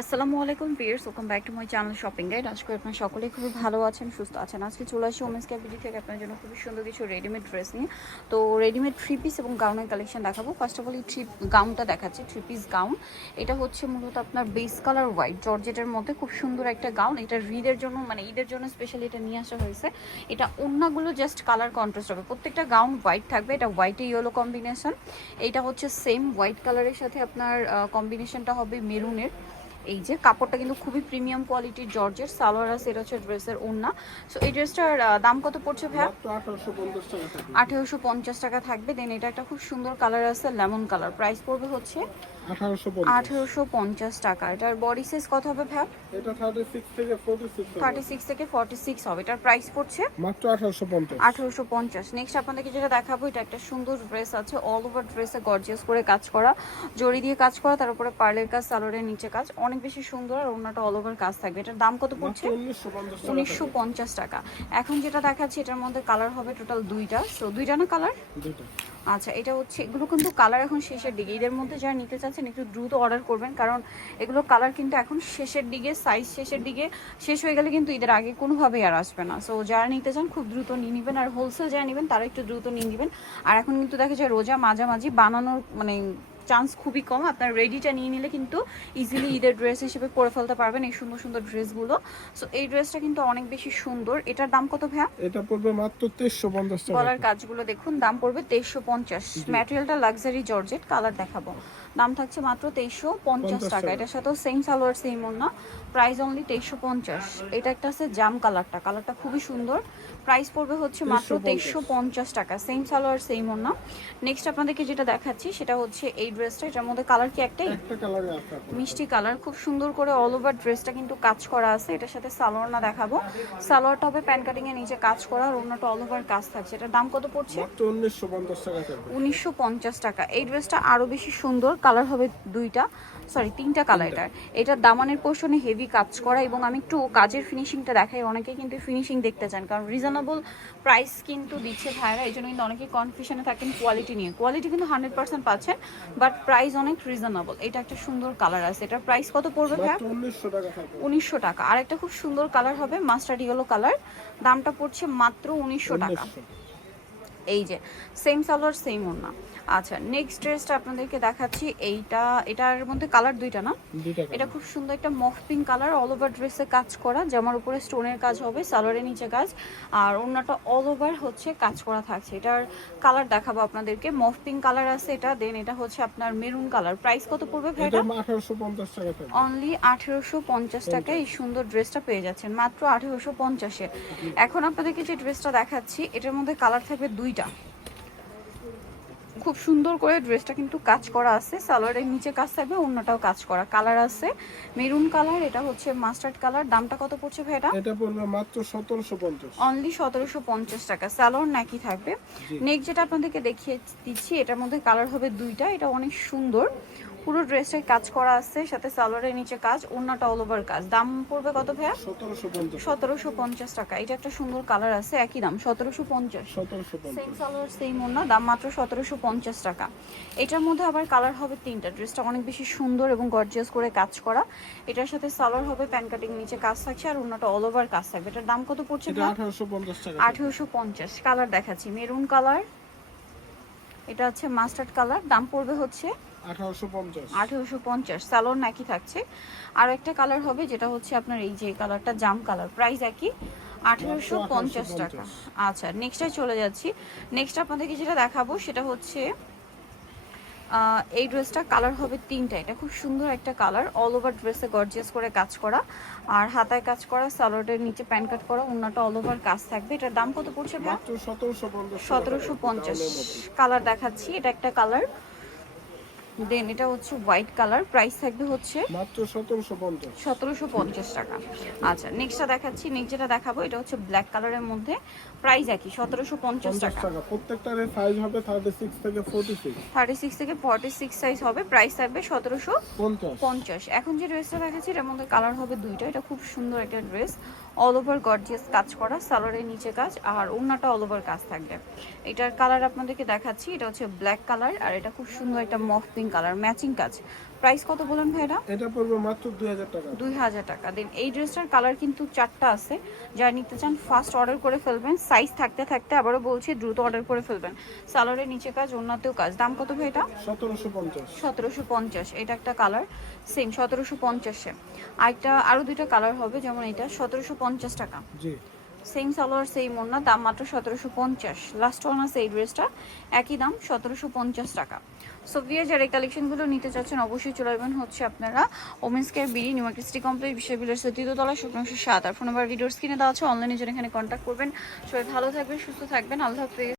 আসসালামু আলাইকুম viewers welcome back to my channel shopping guide. আজকে আপনার সকলেই খুবই ভালো আছেন, সুস্থ আছেন। আজকে চলে আসি ওমেন্স ক্যাপিটি থেকে আপনার জন্য খুবই সুন্দর কিছু রেডিমেড ড্রেস নিয়ে। তো রেডিমেড থ্রি পিস এবং গাউনের কালেকশন দেখাবো। ফার্স্ট অফ অল এই থ্রি গাউনটা দেখাচ্ছি থ্রি পিস গাউন এটা হচ্ছে মূলত আপনার বেস কালার হোয়াইট জর্জেটের মধ্যে। খুব সুন্দর একটা গাউন এটা ঈদের জন্য মানে ঈদের জন্য স্পেশালি এটা নিয়ে আসা হয়েছে। এটা অন্যগুলো জাস্ট কালার কন্ট্রাস্ট হবে। প্রত্যেকটা গাউন হোয়াইট থাকবে। এটা হোয়াইটে ইয়েলো কম্বিনেশন এটা হচ্ছে সেম হোয়াইট কালারের সাথে আপনার কম্বিনেশনটা হবে মেরুনের। এই যে কাপড়টা কিন্তু খুবই প্রিমিয়াম কোয়ালিটির জর্জের সালোয়ার আছে এটা হচ্ছে ড্রেসের ওড়না। সো এই ড্রেসটার দাম কত পড়ছে ভাই আঠারোশো পঞ্চাশ টাকা থাকে আঠেরোশো পঞ্চাশ টাকা থাকবে। দেন এটা একটা খুব সুন্দর কালার আছে লেমন কালার প্রাইস পড়বে হচ্ছে আঠারোশো পঞ্চাশ। আঠেরোশো পঞ্চাশ টাকা। এটার বডি সাইজ কত হবে ভাইয়া এটা থার্টি সিক্স থেকে ফোর্টি সিক্স থার্টি সিক্স থেকে ফর্টি সিক্স হবে। এটার প্রাইস পড়ছে? মাত্র আঠারোশো পঞ্চাশ। আঠেরোশো পঞ্চাশ। নেক্সট আপনাদেরকে যেটা দেখাবো এটা একটা সুন্দর ড্রেস আছে। অল ওভার ড্রেসে গর্জিয়াস করে কাজ করা। জড়ি দিয়ে কাজ করা তার উপরে পার্লের কাজ সালোয়ারের নিচে কাজ। অনেক বেশি সুন্দর আর অন্যটা অল ওভার কাজ থাকবে। এটার দাম কত পড়ছে? উনিশশো পঞ্চাশ টাকা। এখন যেটা দেখাচ্ছি এটার মধ্যে কালার হবে টোটাল দুইটা। সো দুইটা না কালার দুটো আচ্ছা এটা হচ্ছে, এগুলো কিন্তু কালার এখন শেষের দিকে। এদের মধ্যে যারা নিতে চাচ্ছেন, একটু দ্রুত অর্ডার করবেন, কারণ এগুলো কালার কিন্তু এখন শেষের দিকে সাইজ শেষের দিকে, শেষ হয়ে গেলে কিন্তু এদের আগে কোনোভাবেই আর আসবে না। সো যারা নিতে চান, খুব দ্রুত নিয়ে নেবেন, আর হোলসেল যারা নেবেন, তারা একটু দ্রুত নিয়ে নেবেন। আর এখন কিন্তু দেখা যায়, রোজা মাঝামাঝি বানানোর মানে চান্স খুবই কম। আপনার রেডিটা নিয়ে নিলে কিন্তু ইজিলি ঈদের ড্রেস হিসেবে পরে ফেলতে পারবেন এই সুন্দর সুন্দর ড্রেসগুলো সো এই ড্রেসটা কিন্তু অনেক বেশি সুন্দর। এটার দাম কত ভাইয়া? এটা পড়বে মাত্র তেইশশো পঞ্চাশ টাকা। কলার কাজগুলো দেখুন দাম পড়বে তেইশশো পঞ্চাশ। ম্যাটেরিয়ালটা লাক্সারি জর্জেট কালার দেখাবো। দাম থাকছে মাত্র তেইশশো পঞ্চাশ টাকা। এটার সাথেও same salwar same no price only তেইশশো পঞ্চাশ। এটা একটা আছে জাম কালারটা কালারটা খুবই সুন্দর। প্রাইস পড়বে হচ্ছে মাত্র তেইশশো পঞ্চাশ। টাকা। Same salwar same no next আপনাদেরকে যেটা দেখাচ্ছি সেটা হচ্ছে এই ড্রেসটা এটার মধ্যে কালার কি একটাই। মিষ্টি কালার খুব সুন্দর করে অল ওভার ড্রেসটা কিন্তু কাজ করা আছে। এটার সাথে সালোয়ার না দেখাবো। সালোয়ারটা হবে প্যান কাটিং এর নিচে কাজ করা আর অন্যটা অল ওভার কাজ থাকছে। এটার দাম কত পড়ছে? উনিশশো পঞ্চাশ টাকা এই ড্রেসটা আরও বেশি সুন্দর। কালার হবে দুইটা। সরি তিনটা কালার এটার। এটার দামানের পোর্শনে হেভি কাজ করা এবং আমি একটু কাজের ফিনিশিংটা দেখাই। অনেকে কিন্তু ফিনিশিং দেখতে চান কারণ রিজনেবল প্রাইস কিন্তু দিচ্ছে ভাইরা। এই জন্য কিন্তু অনেকে কনফিউশনে থাকেন কোয়ালিটি নিয়ে। কোয়ালিটি কিন্তু হান্ড্রেড পার্সেন্ট পাচ্ছেন বাট প্রাইস অনেক রিজনেবল এটা একটা সুন্দর কালার আছে। এটার প্রাইস কত পড়বে মাত্র উনিশশো টাকা আর একটা খুব সুন্দর কালার হবে মাস্টার্ড ইয়েলো কালার দামটা পড়ছে মাত্র উনিশশো টাকা। 1900 এই যে সেম সালোয়ার সেম ওড়না। আচ্ছা নেক্সট ড্রেসটা আপনাদেরকে দেখাচ্ছি। এইটা এটার মধ্যে কালার দুইটা না? এটা খুব সুন্দর একটা mauve pink colour all over ড্রেসে কাজ করা জামার উপরে স্টোনের কাজ হবে সালোয়ারের নিচে কাজ আর অন্যটা অল ওভার হচ্ছে কাজ করা থাকছে। এটার কালার দেখাবো আপনাদেরকে। মফ পিঙ্ক কালার আছে এটা দেন এটা হচ্ছে আপনার মেরুন কালার প্রাইস কত পড়বে ভাই এটা? এটা আঠারোশো পঞ্চাশ টাকা অনলি আঠেরোশো পঞ্চাশ টাকায় এই সুন্দর ড্রেসটা পেয়ে যাচ্ছেন। মাত্র আঠেরোশো পঞ্চাশে। এখন আপনাদেরকে যে ড্রেসটা দেখাচ্ছি এটার মধ্যে কালার থাকবে দুইটা। খুব সুন্দর করে ড্রেসটা কিন্তু কাজ করা আছে। সালোয়ারের নিচে কাজ থাকবে অন্যটাও কাজ করা। কালার আছে মেরুন কালার এটা হচ্ছে মাস্টার্ড কালার দামটা কত পড়ছে ভাই এটা এটা পড়বে মাত্র সতেরোশো পঞ্চাশ। অনলি সতেরোশো পঞ্চাশ টাকা। সালোয়ার নাকি থাকবে? নেক নেক্সট যেটা আপনাদেরকে দেখিয়ে দিচ্ছি এটার মধ্যে কালার হবে দুইটা। এটা অনেক সুন্দর। পুরো ড্রেসটাই কাজ করা আছে সাথে সালোয়ারের নিচে কাজ অন্যটা অল ওভার কাজ। দাম পড়বে কত ভাইয়া? সতেরোশো পঞ্চাশ। টাকা। এটা একটা সুন্দর কালার আছে একই দাম সতেরোশো পঞ্চাশ। সেম সালোয়ার সেম ওড়না দাম মাত্র সতেরোশো পঞ্চাশ টাকা। এটার মধ্যে আবার কালার হবে তিনটা। ড্রেসটা অনেক বেশি সুন্দর এবং গর্জিয়াস করে কাজ করা। এটার সাথে সালোয়ার হবে প্যান কাটিং নিচে কাজ থাকছে আর অন্যটা অল ওভার কাজ থাকবে। এটার দাম কত পড়ছে আঠেরোশো পঞ্চাশ কালার দেখাচ্ছি। মেরুন কালার এটা হচ্ছে মাস্টার্ড কালার দাম পড়বে হচ্ছে আঠারোশো পঞ্চাশ। আঠেরোশো নাকি থাকছে। আর একটা কালার হবে যেটা হচ্ছে আপনার এই যে কালারটা জাম কালার প্রাইস একই আঠেরোশো পঞ্চাশ টাকা। আচ্ছা নেক্সটে চলে যাচ্ছি। নেক্সট আপনাদেরকে যেটা দেখাবো সেটা হচ্ছে আহ, এই ড্রেসটা কালার হবে তিনটা। এটা খুব সুন্দর একটা কালার অল ওভার ড্রেসে গর্জিয়াস করে কাজ করা। আর হাতায় কাজ করা সালোয়ারের নিচে প্যান কাট করা অন্যটা অল ওভার কাজ থাকবে। এটার দাম কত পড়ছে সতেরোশো পঞ্চাশ। কালার দেখাচ্ছি এটা একটা কালার দেন এটা হচ্ছে হোয়াইট কালার প্রাইস থাকবে হচ্ছে মাত্র সতেরোশো পঞ্চাশ। সতেরোশো পঞ্চাশ টাকা। আচ্ছা নেক্সটটা দেখাচ্ছি নেক্সট যেটা দেখাবো এটা হচ্ছে ব্ল্যাক কালারের মধ্যে প্রাইস একই সতেরোশো পঞ্চাশ পঞ্চাশ টাকা। টাকা। প্রত্যেকটার সাইজ হবে থার্টি সিক্স থেকে ফোর্টি সিক্স থার্টি সিক্স থেকে ফর্টি সিক্স সাইজ হবে প্রাইস থাকবে সতেরোশো পঞ্চাশ। পঞ্চাশ। এখন যে ড্রেসটা দেখাচ্ছি এটার মধ্যে কালার হবে দুইটা এটা খুব সুন্দর একটা ড্রেস অল ওভার গর্জিয়াস কাজ করা সালোয়ারের নিচে কাজ আর ওড়নাটা অল ওভার কাজ থাকবে। এটার কালার আপনাদেরকে দেখাচ্ছি এটা হচ্ছে ব্ল্যাক কালার আর এটা খুব সুন্দর একটা মফ পিঙ্ক পিঙ্ক কালার ম্যাচিং কাজ প্রাইস কত বলেন ভাইরা? এটা পড়বে মাত্র দুই হাজার টাকা। দুই হাজার টাকা। দেন এই ড্রেসটার কালার কিন্তু চারটা আছে। যারা নিতে চান ফার্স্ট অর্ডার করে ফেলবেন। সাইজ থাকতে থাকতে আবারও বলছি দ্রুত অর্ডার করে ফেলবেন। সালোয়ারের নিচে কাজ অন্যতেও কাজ। দাম কত ভাই এটা সতেরোশো পঞ্চাশ। সতেরোশো পঞ্চাশ। এটা একটা কালার সেম সতেরোশো পঞ্চাশে। আরেকটা আরও দুইটা কালার হবে যেমন এটা সতেরোশো পঞ্চাশ টাকা। জি। সেম সালোয়ার সেম ওড়না দাম মাত্র সতেরোশো পঞ্চাশ। লাস্ট ওয়ান আছে এই ড্রেসটা। একই দাম সতেরোশো পঞ্চাশ টাকা। সো যারা এই কালেকশনগুলো নিতে চাচ্ছেন, অবশ্যই চলে আসবেন হচ্ছে আপনারা women's care BD new market city complex বিশ্ববিদ্যালয়ের তৃতীয়তলা শুক্রাংশ সাত। আর ফোন নাম্বার ভিডিওর স্ক্রিনে দেওয়া আছে অনলাইনে জন্য এখানে কন্ট্যাক্ট করবেন। সবাই ভালো থাকবেন, সুস্থ থাকবেন। আল্লাহ হাফেজ।